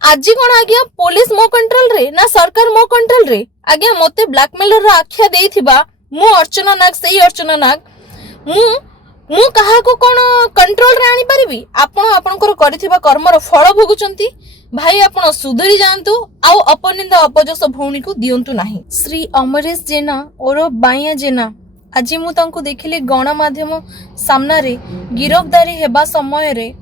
आज कौन आज्ञा पुलिस मो कंट्रोल रे ना सरकार मो कंट्रोल रे आज्ञा मते ब्लैकमेलर आख्या देइथिबा मु अर्चना नाग सही अर्चना नाग मु कहा को कौन कंट्रोल रे आनी परिबी आपण आपनकर करिथिबा कर्मर फल भोगुचंती भाई आपण सुधरी जांतु आउ अपनिंदा अपजस भौणी को दियंतु नाही। श्री अमरेश जेना और बाइया जेना आज मु तांको देखिली गणमाध्यम सामना रे गिरफ्तारी हेबा समय रे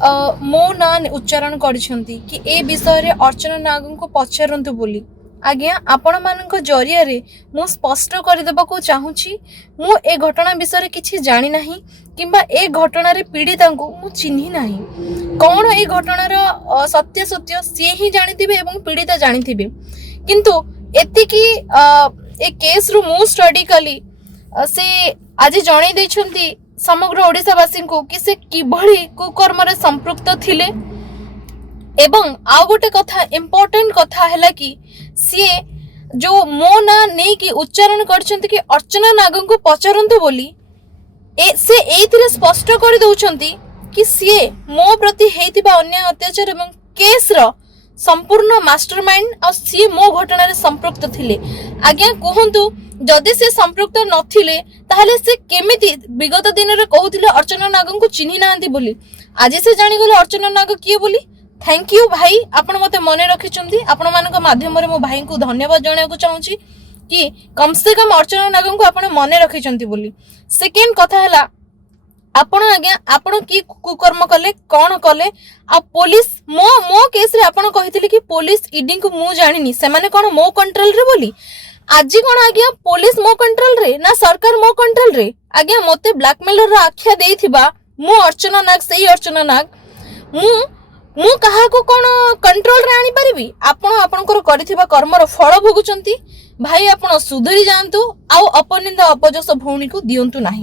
मो ना उच्चारण करिसंती कि ए विषय रे अर्चना नाग को पछरंतु बोली। आज्ञा आपण मानक जरिया रे मु स्पष्ट कर देबा को चाहूची मु ए घटना विषय रे किछि जानि नाही किंबा ए घटना रे पीड़िता को मु चिन्हि नाही। कौन ए घटनार सत्य सत्य सी ही जानिथिबे एवं पीड़िता जानिथिबे किंतु एति की ए केस रु मु स्टडी कली से आज जणाई दैछंती समग्र ओडिसावासी को कि से किभଳି कुकर्म रे संपृक्त थिले। एवं आउ गोटे कथा इम्पोर्टेंट कथा हैला कि सी जो मो ना नहीं कि उच्चारण करछंती कि अर्चना नाग को पचरंतु बोली से एथिरे स्पष्ट कर दउछंती कि सी मो प्रति हेतिबा अन्याय अत्याचार एवं केस रो संपूर्ण मास्टरमाइंड और सी मो घटना रे संपृक्त थिले। आज्ञा कहंतु जदि से संपृक्त नथिले ताहले से केमिति विगत दिन रे कहउथिले अर्चना नाग को चिन्हि नांती बोली आज से जानि गले अर्चना नाग किए बोली। थैंक यू भाई आपण मते मने रखिचंती आपण मानक माध्यम रे मो भाई को धन्यवाद जणाया को चाहूची कि कम से कम अर्चना नाग को आपण मने रखिचंती बोली। सेकेंड कथा हैला आपण आज्ञा आपण की कुकर्म कले कौन कले आ पुलिस मो केस रे आपण कहिथिले कि पुलिस ईडी को मु जानिनी से माने कोन मो कंट्रोल रे बोली आज कौन आज्ञा पुलिस मो कंट्रोल रे ना सरकार मो कंट्रोल रे आज्ञा मते ब्लैकमेलर आख्या देइथिबा मु अर्चना नाग सही अर्चना नाग मु कहा को कौन कंट्रोल रे आनी परिबी आपण आपनकर करिथिबा कर्मर फल भोगुचंती भाई आपण सुधरी जांतु आउ अपनिंदा अपजस भौणी को दियंतु नाही।